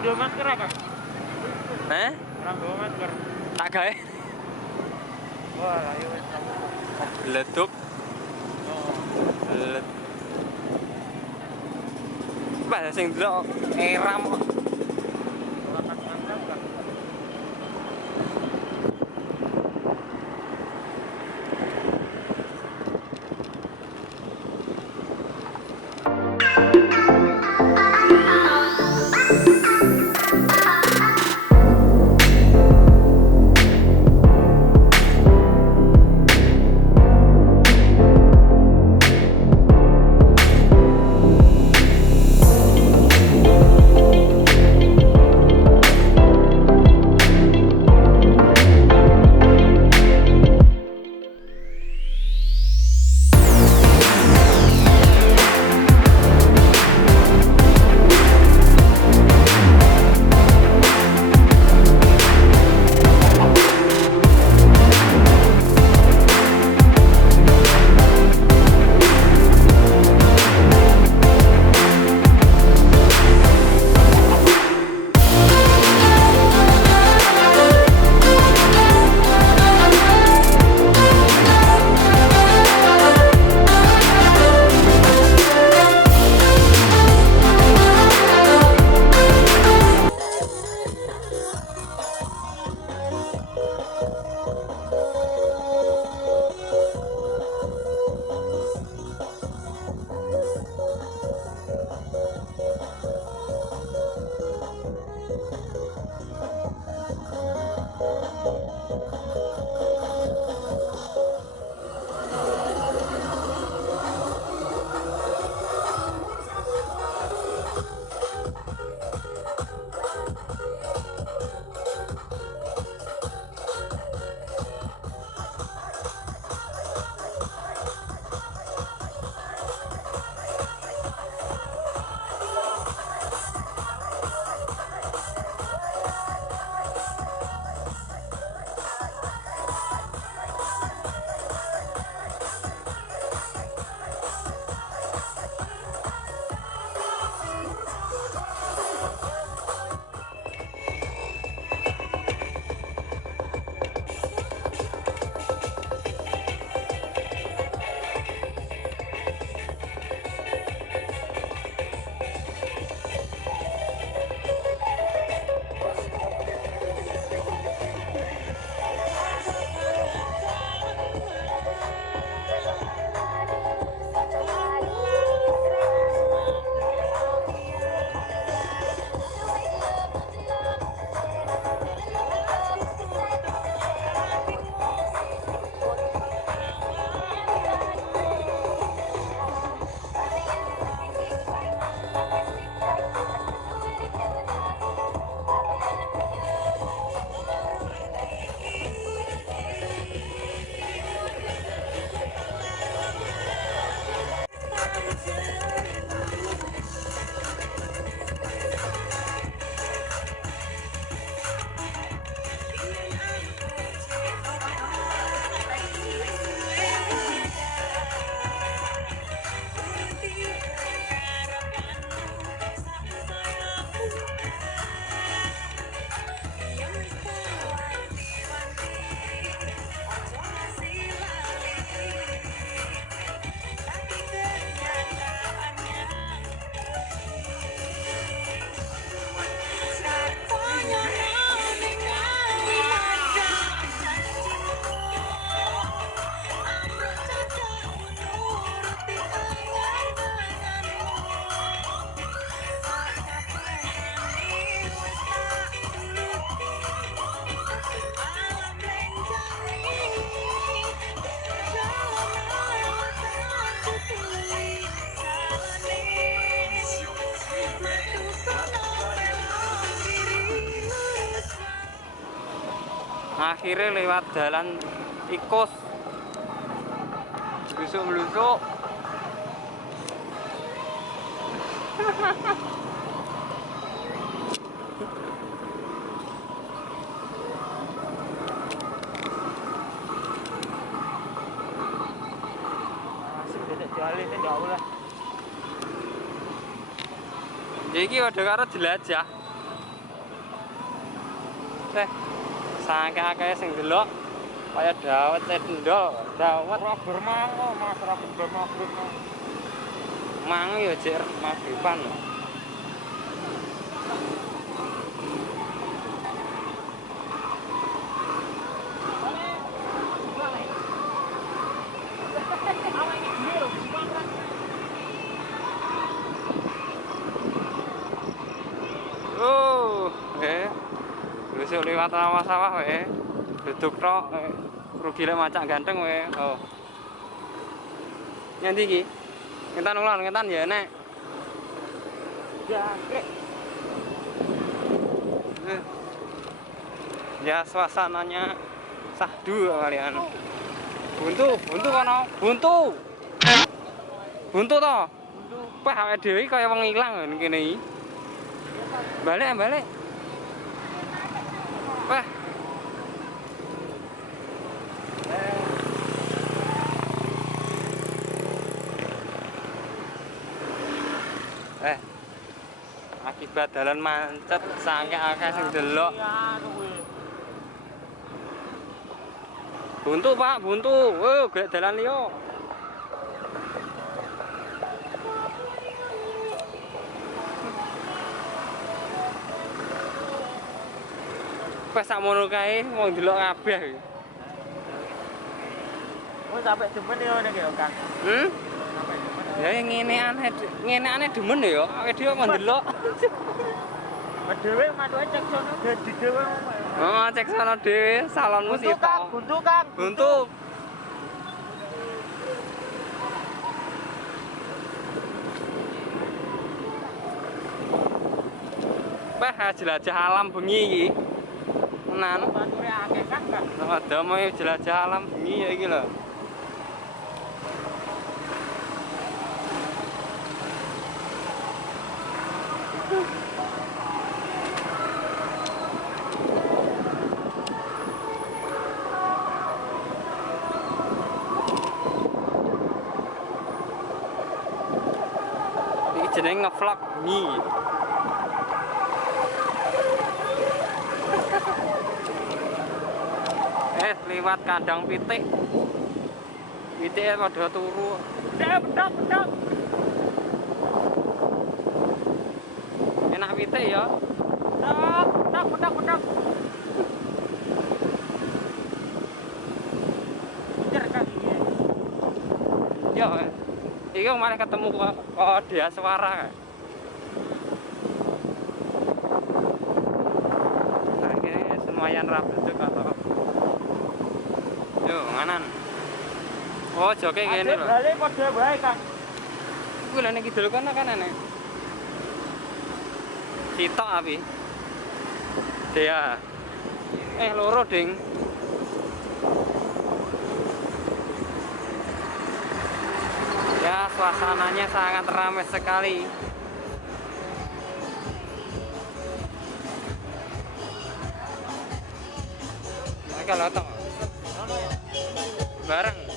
Orang masker apa? Orang masker. Tak gawe. Wah, ayo wis. Leduk. Led. Bah sing delok eram kok. Akhirnya lewat jalan tikus blusuk-blusuk. Jadi ada karo jelajah. teh. Saking-akeh sing ndelok kaya dawet cendol, dawet Ora bermango, Mas, ora bermango. mang ya jek magriban. Oh, wis liwat sawah-sawah wae. Duduk tok, rugi lek macak ganteng wae. Oh. Ngendi iki? Ngetan ulon, ngetan ya nek. Jangkrik. Ya suasananya sahdu kalian. Buntu, buntu kono, buntu. Buntu to. Wah, awake dhewe kaya wong ilang ngene kene iki. Balik, balik. Wah. Akibat dalan mancet saking akeh sing delok. Buntu, Pak, buntu. Golek dalan liya. Pas sakmono kae wong delok kabeh. Wis sampe demen yo nek yo, Kang. Ya ngene aneh demen ya, awake dhewe kok ndelok. Dhewe matuke cek sono dadi dhewe. Oh, cek sono dhewe, salonmu Buntu, sitok. Kang, buntu, Kang. Buntu. Wah, jelajah alam bengi iki. Tenan. Bature akeh, Kang. Ada mau jelajah alam bengi ya iki lho. Iki jenenge ngevlog bengi. Lewat kandang pitik. Pitike padha turu. Pedok. Enak pitik ya. Pedok. Jer Kang iki. Yo. Iki malah ketemu kok dia suara. Nah, ini lumayan rapi juga atau. Yo, nganan. Oh, joke kene lho. Balik padha wae, Kang. Kuwi lha nek kidul kono kan ana. Sitok api. Dea. Loro, Ding. Ya, suasananya sangat ramai sekali. Kalau tok bareng